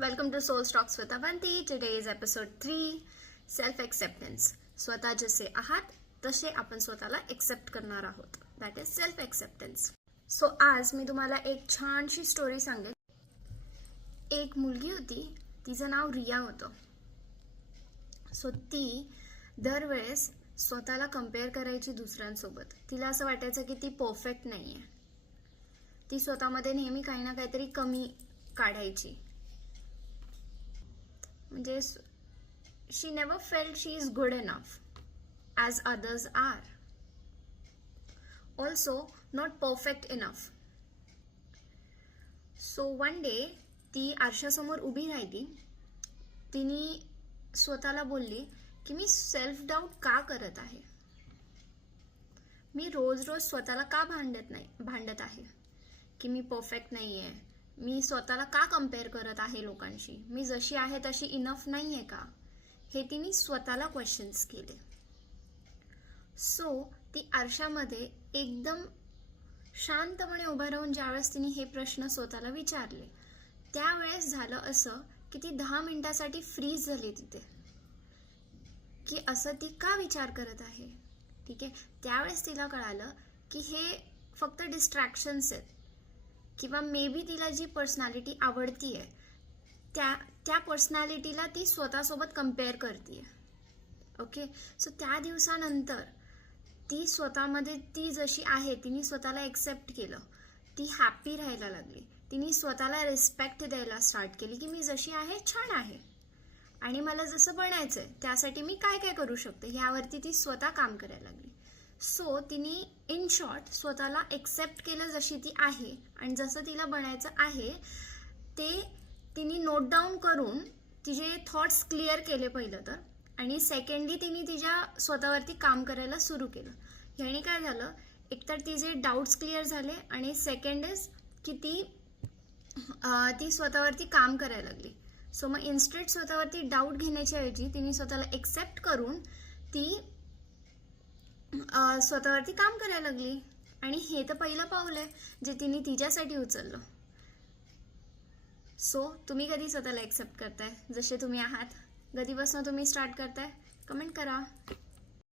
Welcome to Soul Talks with Avanti. Today is episode 3, Self-Acceptance. स्वतः जसे आहात तसे आपण स्वतःला एक्सेप्ट करणार आहोत. That is self acceptance. So आज मी तुम्हाला एक छानशी स्टोरी सांगेन. एक मुलगी होती, तिचं नाव रिया होतं. सो ती दरवेळेस स्वतःला कम्पेअर करायची दुसऱ्यांसोबत. तिला असं वाटायचं की ती परफेक्ट नाही आहे. ती स्वतःमध्ये नेहमी काही ना काहीतरी कमी काढायची. म्हणजे she never felt she is good enough as others are. Also not perfect enough. So one day ती आरशासमोर उभी राहिली. तिने स्वतःला बोलली की मी सेल्फ डाऊट का करत आहे. मी रोज रोज स्वतःला का भांडत आहे की मी परफेक्ट नाही आहे. मी स्वतःला का कम्पेअर करत आहे लोकांशी. मी जशी आहे तशी इनफ नाही आहे का. हे तिने स्वतःला क्वेश्चन्स केले. सो ती आरशामध्ये एकदम शांतपणे उभं राहून ज्यावेळेस तिने हे प्रश्न स्वतःला विचारले त्यावेळेस झालं असं की ती 10 मिनिटासाठी फ्रीज झाली तिथे, की असं ती का विचार करत आहे. ठीक आहे. त्यावेळेस तिला कळालं की हे फक्त डिस्ट्रॅक्शन्स आहेत किंवा मे बी तिला जी पर्सनॅलिटी आवडती आहे त्या पर्सनॅलिटीला ती स्वतःसोबत कम्पेअर करते. ओके. सो त्या दिवसानंतर ती स्वतःमध्ये ती जशी आहे तिने स्वतःला एक्सेप्ट केलं. ती हॅप्पी राहायला लागली. तिने स्वतःला रिस्पेक्ट द्यायला स्टार्ट केली की मी जशी आहे छान आहे आणि मला जसं बनायचं आहे त्यासाठी मी काय काय करू शकते ह्यावरती ती स्वतः काम करायला लागली. सो तिने इन शॉर्ट स्वतःला एक्सेप्ट केलं जशी ती आहे आणि जसं तिला बनायचं आहे ते तिने नोट डाऊन करून तिचे थॉट्स क्लिअर केले पहिलं तर, आणि सेकंडली तिने तिच्या स्वतःवरती काम करायला सुरू केलं. ह्याने काय झालं, एकतर तिचे डाऊट्स क्लिअर झाले आणि सेकंड इज की ती स्वतःवरती काम करायला लागली. सो मग इन्स्टेड स्वतःवरती डाऊट घेण्याच्या ऐवजी तिने स्वतःला एक्सेप्ट करून ती स्वतःवरती काम करायला लागली. आणि हे तर पहिलं पाऊल आहे जे तिने तिच्यासाठी उचललं. सो तुम्ही कधी स्वतःला एक्सेप्ट करताय जसे तुम्ही आहात. कधीपासून तुम्ही स्टार्ट करताय कमेंट करा.